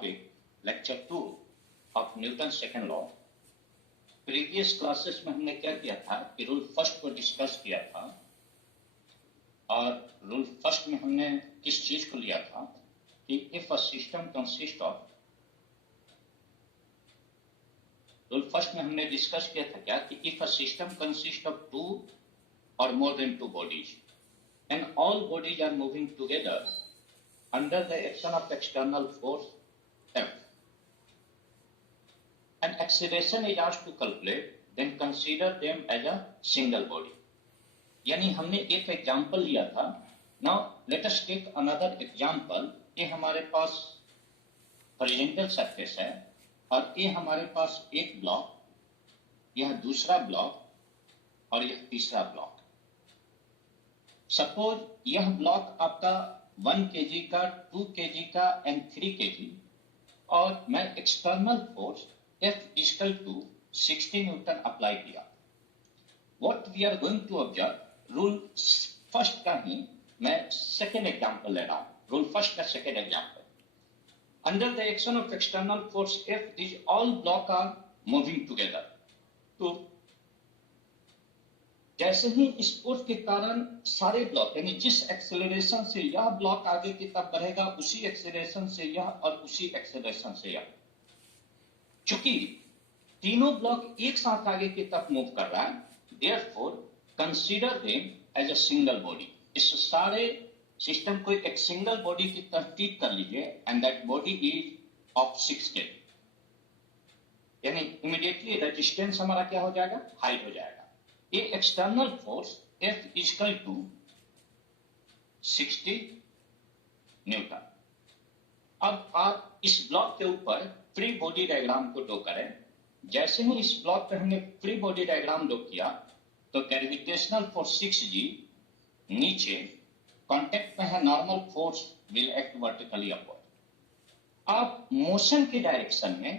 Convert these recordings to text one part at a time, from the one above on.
Topic lecture 2 of Newton second law. Previous classes में हमने क्या किया था कि रूल फर्स्ट को डिस्कस किया था, और रूल फर्स्ट में हमने किस चीज को लिया था कि if a system consist of, rule first में हमने डिस्कस किया था क्या कि if a system consist of two और more than two bodies and all bodies are moving together under the action of external force F, and acceleration is asked to calculate, then consider them as a single body. यानी हमने एक example लिया था। Now let us take another example. ये हमारे पास horizontal surface है और ये हमारे पास एक ब्लॉक, यह दूसरा ब्लॉक और यह तीसरा ब्लॉक। सपोज यह ब्लॉक आपका 1 kg का, 2 kg का एंड 3 kg, और मैं external force F equal to 60 newton apply किया। What we are going to observe, rule first का ही मैं सेकेंड एग्जांपल ले रहा हूं। रूल फर्स्ट का second example, under the action of external force F these all block are moving together। तो जैसे ही इस फोर्स के कारण सारे ब्लॉक, यानी जिस एक्सेलरेशन से यह ब्लॉक आगे की तरफ बढ़ेगा उसी एक्सेलरेशन से यह और उसी एक्सेलरेशन से यह, चूंकि तीनों ब्लॉक एक साथ आगे की तरफ मूव कर रहा है, therefore consider them as a single body. इस सारे सिस्टम को एक सिंगल बॉडी की तरह ट्रीट कर लीजिए, and that body is of 6 kg। यानी इमीडिएटली रेजिस्टेंस हमारा क्या हो जाएगा, हाई हो जाएगा। ये external force F equal to 60 newton. अब आप इस ब्लॉक के ऊपर फ्री बॉडी डायग्राम को ड्रॉ करें। जैसे ही इस ब्लॉक पे हमने फ्री बॉडी डायग्राम ड्रॉ किया तो ग्रेविटेशनल फोर्स 6G नीचे कांटेक्ट में है, normal force will act vertically upward. आप मोशन की डायरेक्शन में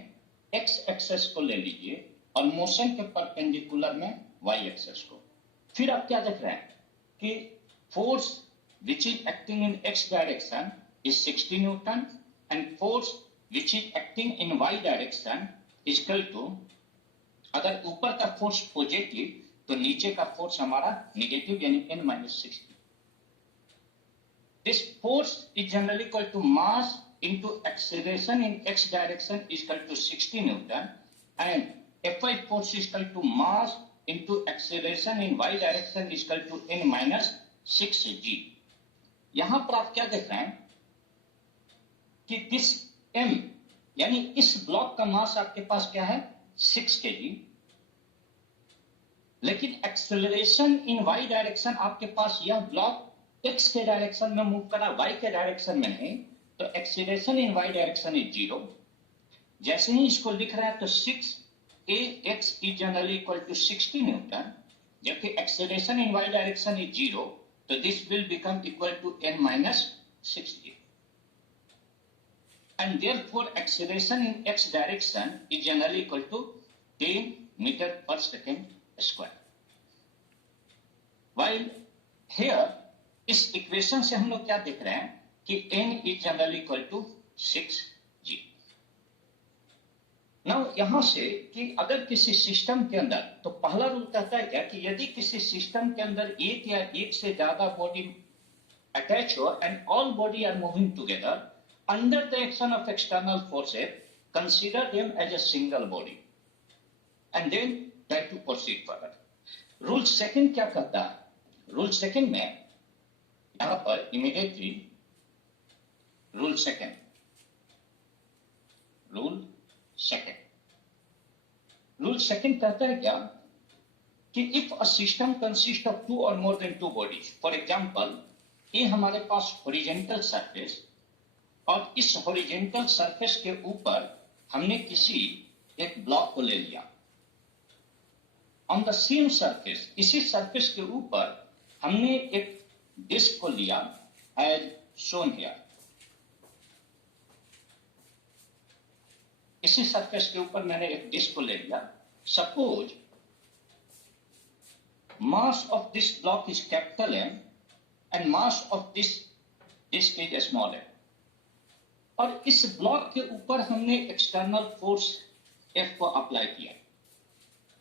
एक्स एक्सेस को ले लीजिए और मोशन के परपेंडिकुलर में वाई एक्सेस को। फिर आप क्या देख रहे हैं कि force which is acting in x direction is 60 newton and force which is acting in y direction equal to, अगर ऊपर का फोर्स पॉजिटिव तो नीचे का फोर्स हमारा नेगेटिव, यानी n-60। This force is generally equal to mass into acceleration in x direction is equal to 60 Newton, and Fi force is equal to mass into acceleration in y direction is equal to n-6G। यहां पर आप क्या देख रहे हैं कि this m, यानी इस ब्लॉक का मास आपके पास क्या है, 6 kg, लेकिन एक्सेलरेशन इन y डायरेक्शन आपके पास यह ब्लॉक x के डायरेक्शन में मूव कर रहा, y के डायरेक्शन में नहीं, तो acceleration in y direction is 0। जैसे ही इसको लिख रहे हैं तो 6ax is generally equal to 60 newton, जबकि acceleration in y direction is 0, तो this will become equal to n-60, and therefore acceleration in x direction is generally equal to 10 metre पर सेकेंड स्क्वायर। व्हाइल हियर इस equation से हम लोग क्या देख रहे हैं कि n is generally equal to 6G। Now यहां से कि अगर किसी सिस्टम के अंदर, तो पहला रूल कहता है क्या कि यदि किसी सिस्टम के अंदर एक या एक से ज्यादा बॉडी अटैच हो and all body are moving together under the action of external forces, consider them as a single body and then try to proceed further. Rule second क्या कहता है, रूल सेकंड में यहां पर इमीडिएटली रूल सेकंड कहता है क्या कि if a system consist of two और more than two bodies, for example ये हमारे पास हॉरिजॉन्टल सरफेस, और इस हॉरिजॉन्टल सरफेस के ऊपर हमने किसी एक ब्लॉक को ले लिया। ऑन द सेम सरफेस, इसी सरफेस के ऊपर हमने एक डिस्क को लिया एज शोन हियर। इसी सरफेस के ऊपर मैंने एक डिस्क को ले लिया। Suppose mass of this block is capital M and mass of this disc is small m। और इस ब्लॉक के ऊपर हमने एक्सटर्नल फोर्स F को अप्लाई किया।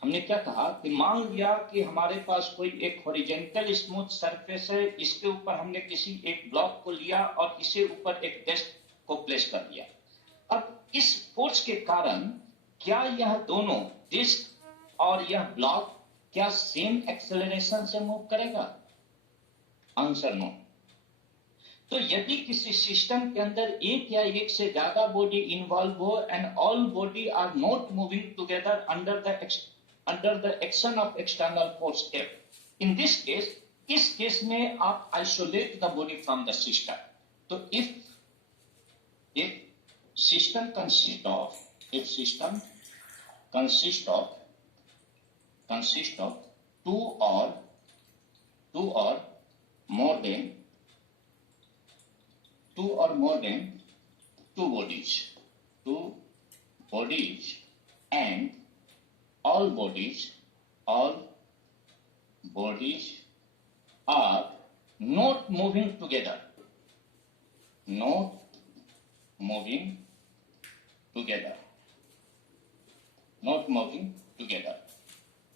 हमने क्या कहा कि मान लिया कि हमारे पास कोई एक हॉरिजॉन्टल स्मूथ सरफेस है, इसके ऊपर हमने किसी एक ब्लॉक को लिया और इसे ऊपर एक डिस्क को प्लेस कर दिया। अब इस फोर्स के कारण क्या यह दोनों डिस्क और यह ब्लॉक क्या सेम एक्सेलरेशन से मूव करेगा? Answer no. तो यदि किसी सिस्टम के अंदर एक या एक से ज्यादा बॉडी इन्वॉल्व हो and all body are not moving together under the action of external force F, in this case, इस केस में आप isolate the body from the system. तो if system consists of two or more than two bodies and all bodies are not moving together,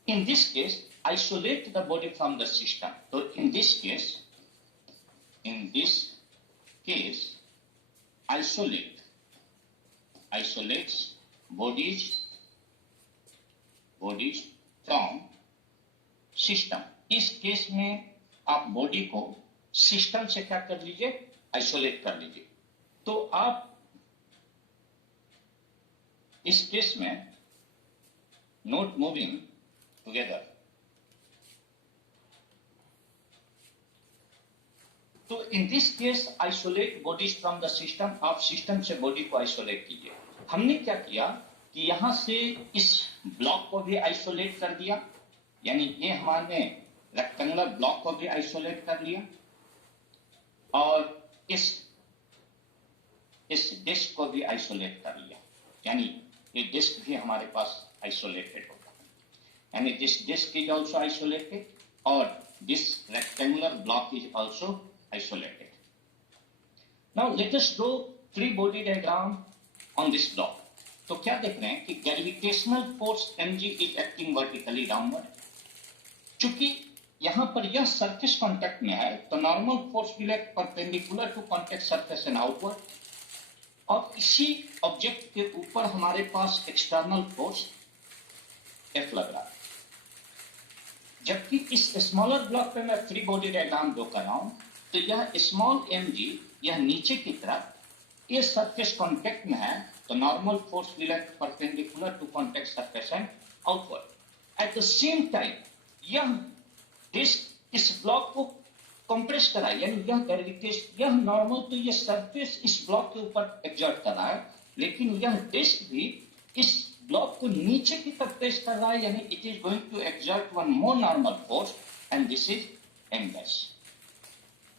in this case isolate the body from the system. So in this case isolates bodies from system. इस case में आप body को system से क्या कर लीजिए? Isolate कर लीजिए। तो आप इस केस में नॉट मूविंग टुगेदर, तो इन this case isolate bodies from the system, आप सिस्टम से बॉडी को आइसोलेट कीजिए। हमने क्या किया कि यहां से इस ब्लॉक को भी आइसोलेट कर दिया, यानी ये हमारे रेक्टेंगुलर ब्लॉक को भी आइसोलेट कर लिया और इस डिस्क को भी आइसोलेट कर लिया, यानी ये डिस्क भी हमारे पास आइसोलेटेड होगा, यानी this disc is also isolated और this rectangular block is also isolated. Now let us draw free body diagram on this block. तो क्या देख रहे हैं कि gravitational force mg is acting vertically downward. चूंकि यहां पर यह सरफेस कांटेक्ट में है तो normal force will act perpendicular to contact surface and outward, और इसी ऑब्जेक्ट के ऊपर हमारे पास एक्सटर्नल फोर्स F लग रहा है। जबकि इस स्मॉलर ब्लॉक पे मैं फ्री बॉडी डायग्राम ड्रॉ कर रहा हूं, तो यह स्मॉल mg यह नीचे की तरफ ये सरफेस कांटेक्ट में है तो normal force will act perpendicular to contact surface and outward. At the same time यह डिस्क इस ब्लॉक को कंप्रेस कर रहा है, यानी यह ग्रेविटेशन, यह नॉर्मल तो ये सरफेस इस ब्लॉक के ऊपर एक्सर्ट कर रहा है, लेकिन यह डिस्क भी इस ब्लॉक को नीचे की तरफ प्रेस कर रहा है, यानी it is going to exert one more normal force and this is m dash.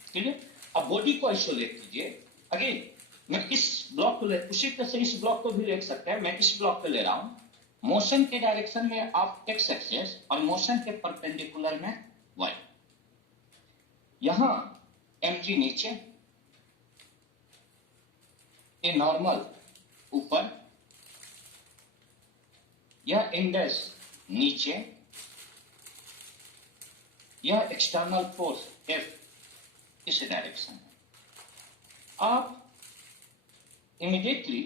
Clear? अब बॉडी को आइसोलेट कीजिए। अगेन मैं इस ब्लॉक को ले, उसी तरह से इस ब्लॉक को भी ले सकते हैं। मैं इस ब्लॉक को ले रहा हूं, मोशन के डायरेक्शन में आप x एक्सिस और मोशन के परपेंडिकुलर में y। यहां mg नीचे, ये नॉर्मल ऊपर, यह इंडेक्स नीचे, यह एक्सटर्नल फोर्स F इस डायरेक्शन में। आप इमीडिएटली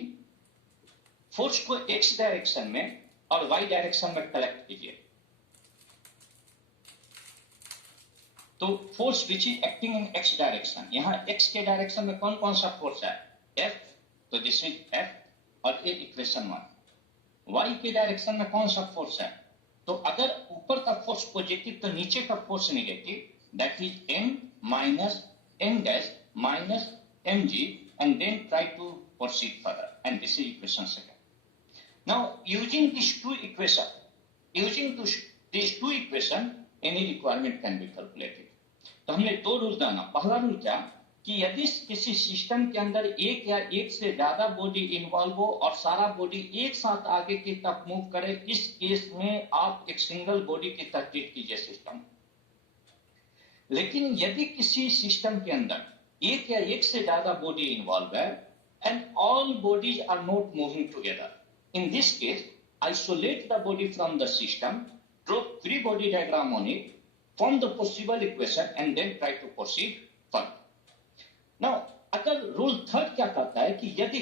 फोर्स को x डायरेक्शन में और y डायरेक्शन में कलेक्ट कीजिए। तो force which is acting in x direction, यहां x के डायरेक्शन में कौन कौन सा फोर्स है? F, तो दिस इज F और ये इक्वेशन 1। y के डायरेक्शन में कौन सा फोर्स है? तो अगर ऊपर का फोर्स पॉजिटिव तो नीचे का force negative, that is m minus m dash minus mg and then try to proceed further, and this is equation 2. Now using these two equation any requirement can be calculated. तो हमने दो rule जाना। पहला rule क्या कि यदि किसी system के अंदर एक या एक से ज्यादा बॉडी इन्वॉल्व हो और सारा बॉडी एक साथ आगे की तरफ मूव करे, इस केस में आप एक सिंगल बॉडी की तरह ट्रीट कीजिए सिस्टम। लेकिन यदि किसी सिस्टम के अंदर एक या एक से ज्यादा बॉडी इन्वॉल्व है and all bodies are not moving together. In this case, isolate the body from the system, draw free body diagram on it, form the possible equation and then try to proceed further. Now, अगर rule third क्या कहता है कि यदि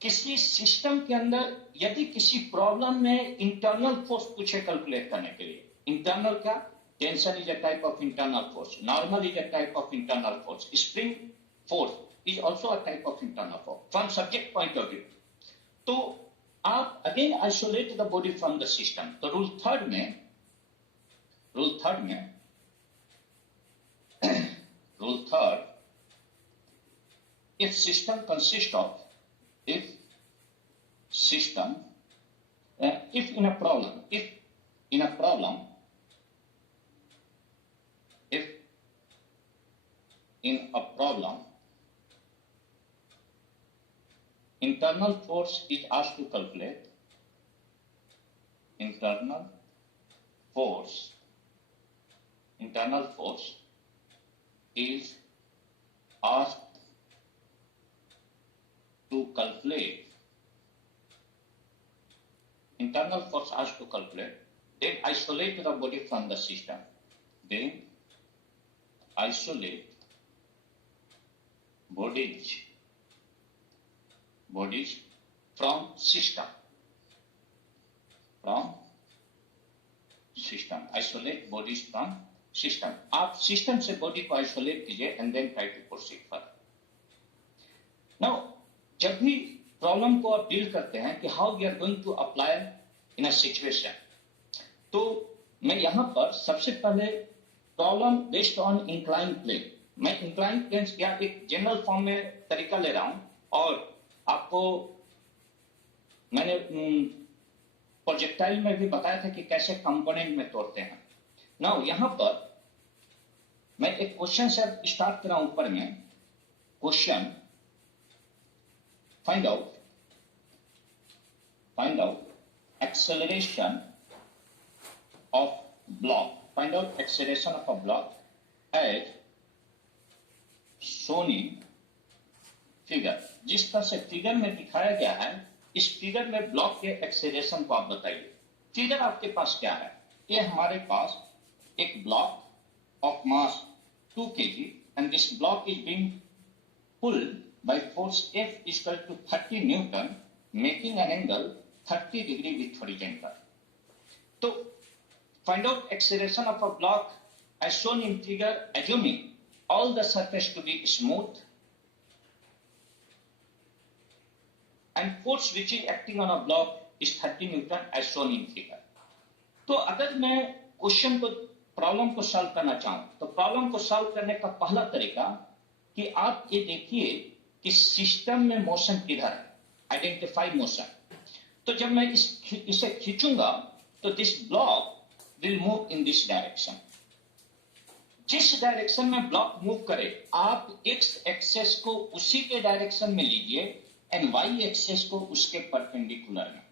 किसी system के अंदर यदि किसी प्रॉब्लम में इंटरनल फोर्स पूछे कैलकुलेट करने के लिए, इंटरनल क्या, tension is a type of internal force, normal is a type of internal force, spring force is also a type of internal force from subject point of view. तो आप again isolate the body from the system. तो rule third में if system consists of if in a problem internal force is asked to calculate, internal force is asked to calculate, then isolate the body from the system. Then isolate bodies from system. Isolate bodies from system. आप system से body को isolate कीजिए and then try to proceed further. Now जब भी problem को आप deal करते हैं कि how we are going to apply in a situation, तो मैं यहां पर सबसे पहले problem based on incline plane, मैं इंक्लाइन प्लेन या एक जनरल फॉर्म में तरीका ले रहा हूं और आपको मैंने प्रोजेक्टाइल में भी बताया था कि कैसे कंपोनेंट में तोड़ते हैं. नाउ यहां पर मैं एक क्वेश्चन से स्टार्ट कर रहा हूं. ऊपर में question, find out acceleration of block as shown in figure. जिस तरह से फिगर में दिखाया गया है, इस फिगर में ब्लॉक के एक्सेलरेशन को आप बताइए. फिगर आपके पास क्या है? ये हमारे पास एक block of mass 2 kg and this block is being pulled by force F is equal to 30 Newton, making an angle 30 degree with horizontal. So, find out acceleration of a block as shown in figure, assuming all the surface to be smooth and force which is acting on a block is 30 Newton as shown in figure. तो अगर मैं question को, problem को solve करना चाहूं, तो problem को solve करने का पहला तरीका कि आप ये देखिए कि सिस्टम में मोशन किधर है, आइडेंटिफाई मोशन. तो जब मैं इसे खींचूंगा तो this block will move in this direction. जिस डायरेक्शन में ब्लॉक मूव करे, आप एक्स एक्सेस को उसी के डायरेक्शन में लीजिए एंड वाई एक्सेस को उसके परपेंडिकुलर में.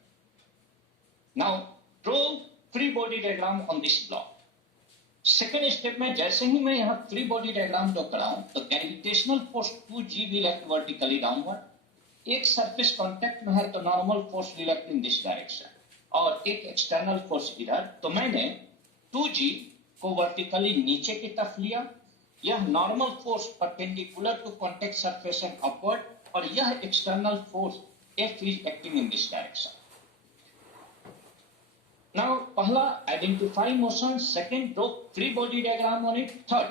Now draw free body diagram on this block. Second step में जैसे ही मैं यहां फ्री बॉडी डायग्राम ड्रॉ कराऊं तो gravitational force 2g will act vertically downward. एक सरफेस कांटेक्ट में है तो normal force will act in this direction और एक एक्सटर्नल फोर्स इधर. तो मैंने 2g को वर्टिकली नीचे की तरफ लिया, यह normal force perpendicular to contact surface and upward, और यह external force F is acting in this direction. Now, पहला identify motion, second draw free body diagram on it, third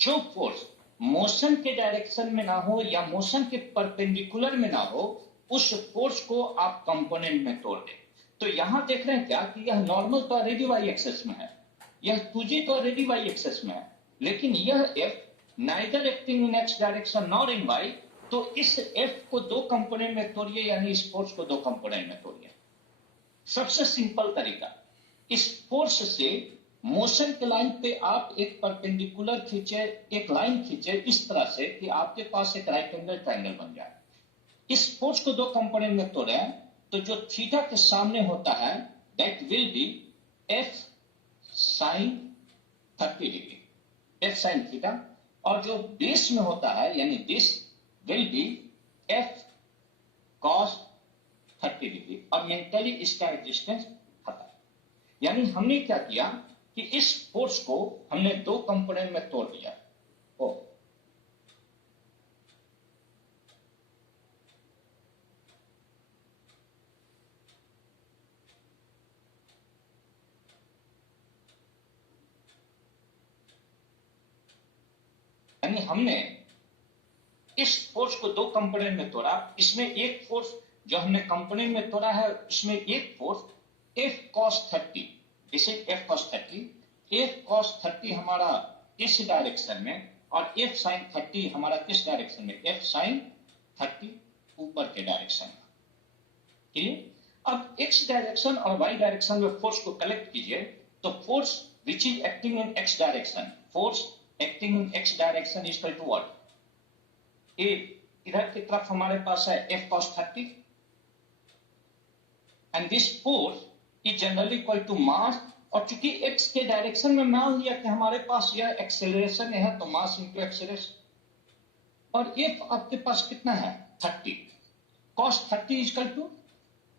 जो फोर्स मोशन के डायरेक्शन में ना हो या मोशन के परपेंडिकुलर में ना हो, उस फोर्स को आप कंपोनेंट में तोड़ दें. तो यहां देख रहे हैं क्या कि यह नॉर्मल तो ऑलरेडी वाई एक्सेस में है, यह 2g तो ऑलरेडी वाई एक्सेस में है, लेकिन यह F neither acting in x direction nor in y. तो इस F को दो कंपोनेंट में तोड़िए, यानी इस फोर्स को दो कंपोनेंट में तोड़िए. सबसे सिंपल तरीका, इस फोर्स से मोशन के लाइन पे आप एक परपेंडिकुलर खींचे, एक लाइन खींचे इस तरह से कि आपके पास एक राइट एंगल ट्रायंगल बन जाए. इस फोर्स को दो कंपोनेंट में तोड़े तो जो थीटा के सामने होता है that will be F sin 30 degree, F sin theta, और जो बेस में होता है यानी this will be F cos 30 degree और मेंटली इसका एग्जिस्टेंस खत्म। यानी हमने क्या किया कि इस फोर्स को हमने दो कंपोनेंट में तोड़ दिया। ओ यानी हमने इस फोर्स को दो कंपोनेंट में तोड़ा। इसमें एक फोर्स जो हमने कंपोनेंट में तोड़ा है, उसमें एक force F cos 30, this is F cos 30। F cos 30 हमारा इस डायरेक्शन में और F sin 30 हमारा किस डायरेक्शन में, F sin 30 ऊपर के डायरेक्शन में। क्लियर? अब x डायरेक्शन और y डायरेक्शन में फोर्स को कलेक्ट कीजिए तो force which is acting in x direction, force acting in x direction is equal to what, इधर की तरफ हमारे पास है F cos 30 and this force is generally equal to mass. और चूंकि x के डायरेक्शन में मान लिया कि हमारे पास यह एक्सेलरेशन है तो मास इंटू एक्सेलरेशन। और F आपके पास कितना है 30, cos 30 is equal to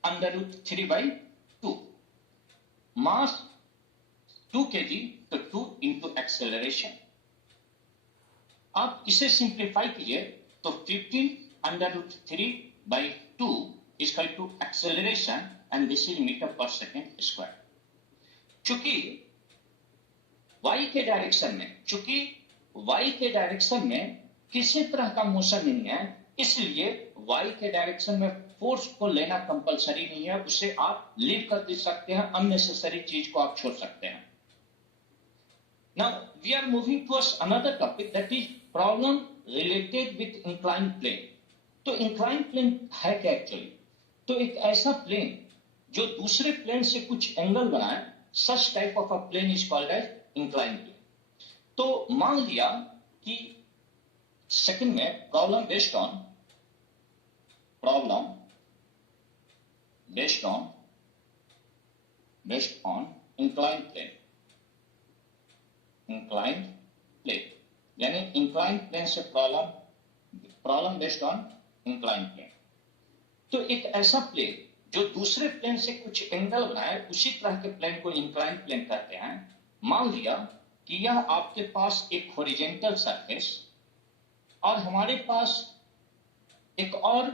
√3/2, mass 2 kg तो 2 इंटू एक्सेलरेशन। आप इसे सिंप्लीफाई कीजिए तो 15√3/2 is equal to acceleration and this is meter per second square। चूंकि y के डायरेक्शन में किसी तरह का मोशन नहीं है, इसलिए y के डायरेक्शन में फोर्स को लेना कंपलसरी नहीं है, उसे आप लीव कर दे सकते हैं, अननेसेसरी चीज को आप छोड़ सकते हैं। Now we are moving towards another topic that is problem related with inclined plane। तो inclined plane है क्या एक्चुअली? तो एक ऐसा प्लेन जो दूसरे प्लेन से कुछ एंगल बनाए, such type of a plane is called as inclined plane। तो मान लिया कि सेकंड में problem based on inclined plane, यानी इंक्लाइंड प्लेन से problem based on inclined plane. तो एक ऐसा प्लेन जो दूसरे प्लेन से कुछ एंगल बनाए, उसी तरह के प्लेन को इंक्लाइंड प्लेन कहते हैं। मान लिया कि यह आपके पास एक हॉरिजॉन्टल सरफेस और हमारे पास एक और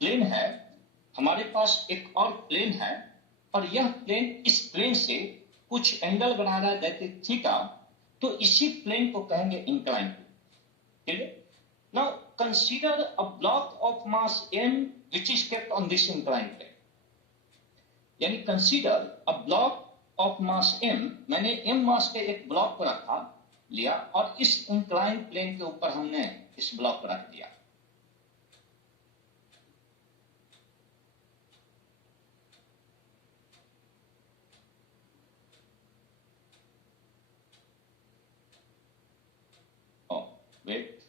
प्लेन है, और यह प्लेन इस प्लेन से कुछ एंगल बना रहा है दैट इज थीटा, तो इसी प्लेन को कहेंगे inclined plane. Now consider a block of mass m which is kept on this inclined plane। यानी consider a block of mass m, मैंने m मास के एक ब्लॉक को लिया और इस इंक्लाइंड प्लेन के ऊपर हमने इस ब्लॉक को रख दिया। वेट,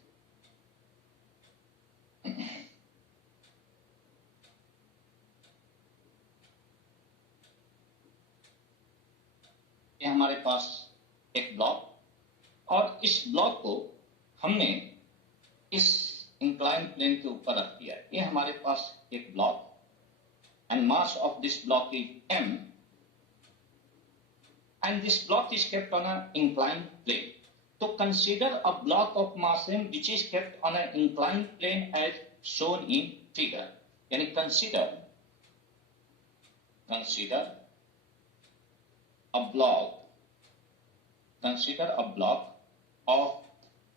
ये हमारे पास एक ब्लॉक और इस ब्लॉक को हमने इस इंक्लाइंड प्लेन के ऊपर रख दिया। ये हमारे पास एक block and mass of this block is m and this block is kept on a inclined plane. तो consider a block of mass m which is kept on an inclined plane as shown in figure। यानी consider a block of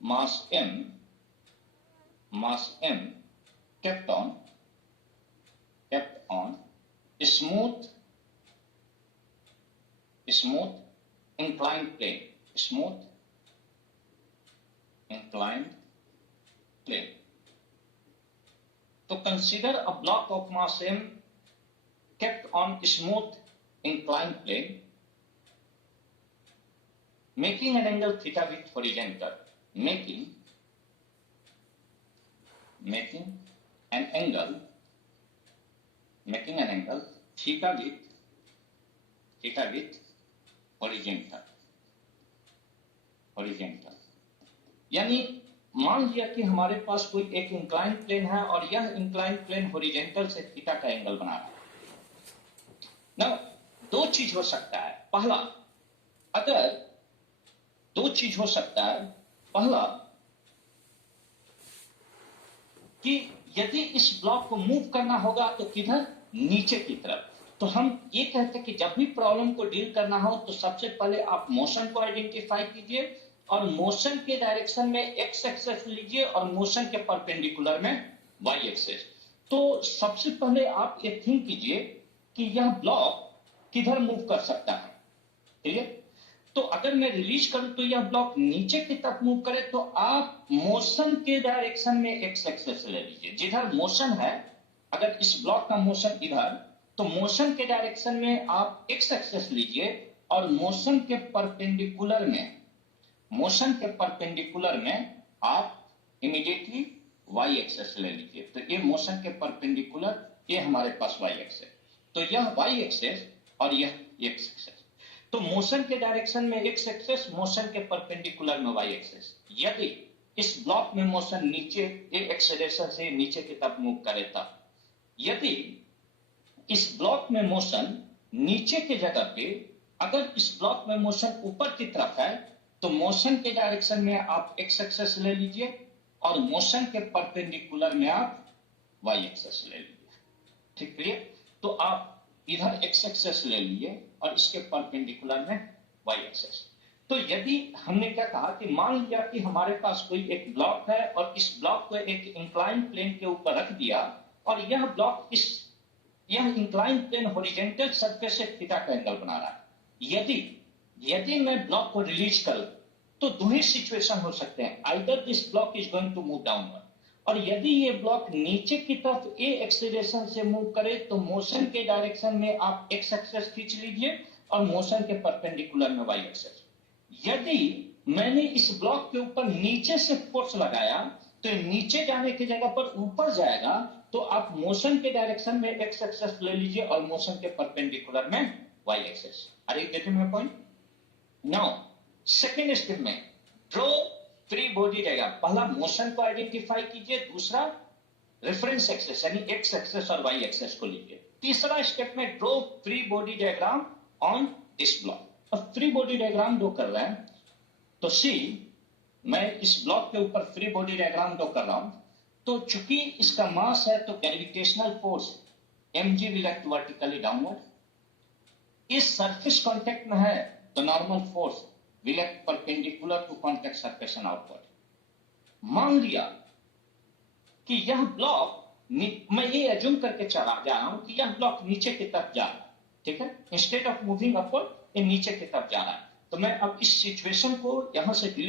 mass m kept on smooth inclined plane, तो consider a block of mass m kept on smooth inclined plane making an angle theta with horizontal, making an angle theta with horizontal। यानी मान लिया कि हमारे पास कोई एक incline plane है और यह इंक्लाइन प्लेन हॉरिजॉन्टल से थीटा का एंगल बना रहा है ना। दो चीज हो सकता है। पहला, अगर दो चीज हो सकता है। पहला कि यदि इस ब्लॉक को मूव करना होगा तो किधर, नीचे की तरफ। तो हम ये कहते हैं कि जब भी प्रॉब्लम को डील करना हो तो सबसे पहले आप मोशन को आइडेंटिफाई कीजिए और मोशन के डायरेक्शन में एक्स एक्सेस लीजिए और मोशन के परपेंडिकुलर में वाई एक्सेस। तो सबसे पहले आप ये थिंक कीजिए कि यह ब्लॉक किधर मूव कर सकता है। ठीक है, तो अगर मैं रिलीज करूं तो यह ब्लॉक नीचे की तरफ मूव करे तो आप मोशन के डायरेक्शन में एक्स एक्सेस ले लीजिए। जिधर मोशन है, अगर इस ब्लॉक का मोशन इधर, तो मोशन के डायरेक्शन में आप एक्स एक्सेस लीजिए और मोशन के परपेंडिकुलर में आप इमीडिएटली वाई एक्सेस ले लीजिए। तो ये मोशन के परपेंडिकुलर, ये हमारे पास वाई एक्सेस, तो यह वाई एक्सेस और यह एक्स एक्सेस। तो मोशन के डायरेक्शन में एक्स एक्सेस, मोशन के परपेंडिकुलर में वाई एक्सेस। यदि इस ब्लॉक में मोशन नीचे एक्सेलरेशन से नीचे की तरफ मूव करे तब, यदि इस ब्लॉक में मोशन नीचे के जगह पे, अगर इस ब्लॉक में मोशन ऊपर की तरफ है तो मोशन के डायरेक्शन में आप एक्स एक्सेस ले लीजिए और मोशन के परपेंडिकुलर में आप वाई एक्सेस ले लीजिए। ठीक क्लियर? तो आप इधर एक्स एक्सेस ले लीजिए और इसके परपेंडिकुलर में वाई एक्सेस। तो यदि हमने क्या कहा कि मान लिया कि हमारे पास कोई एक ब्लॉक है और इस ब्लॉक को एक इंक्लाइन प्लेन के ऊपर रख दिया और यह ब्लॉक यह इंक्लाइन प्लेन हॉरिजॉन्टल सरफेस से थीटा का एंगल बना रहा है। यदि मैं ब्लॉक को रिलीज करूं तो दो ही सिचुएशन हो सकते हैं। Either this block is going to move downward, और यदि ये ब्लॉक नीचे की तरफ ए एक्सीलरेशन से मूव करे तो मोशन के डायरेक्शन में आप एक्स एक्सेस खींच लीजिए और मोशन के परपेंडिकुलर में वाई एक्सेस। यदि मैंने इस ब्लॉक के ऊपर नीचे से फोर्स लगाया तो नीचे जाने की जगह पर ऊपर जाएगा, तो आप मोशन के डायरेक्शन में एक्स एक्सेस ले लीजिए और मोशन के परपेंडिकुलर में y axes. Are you getting my point? Now second step में ड्रॉ फ्री बॉडी डायग्राम। पहला मोशन को आइडेंटिफाई कीजिए, दूसरा रेफरेंस एक्सेस यानी एक्स एक्सेस और वाई एक्सेस को लीजिए। तीसरा स्टेप में draw free body diagram on this block. अब फ्री बॉडी डायग्राम ड्रॉ कर रहे हैं तो सी, मैं इस ब्लॉक के ऊपर फ्री बॉडी डायग्राम ड्रॉ कर रहा हूं। तो चूंकि इसका मास है तो gravitational force mg will act vertically downward. इस सरफेस कांटेक्ट में है तो normal force will act perpendicular to contact surface and outward। मान लिया कि यह ब्लॉक, मैं ये एज्यूम करके चला जा रहा हूं कि यह ब्लॉक नीचे की तरफ जा रहा है। ठीक है, इंस्टेड ऑफ मूविंग अपवर्ड ये नीचे की तरफ जा रहा है। तो मैं अब इस सिचुएशन को यहां से डिलीट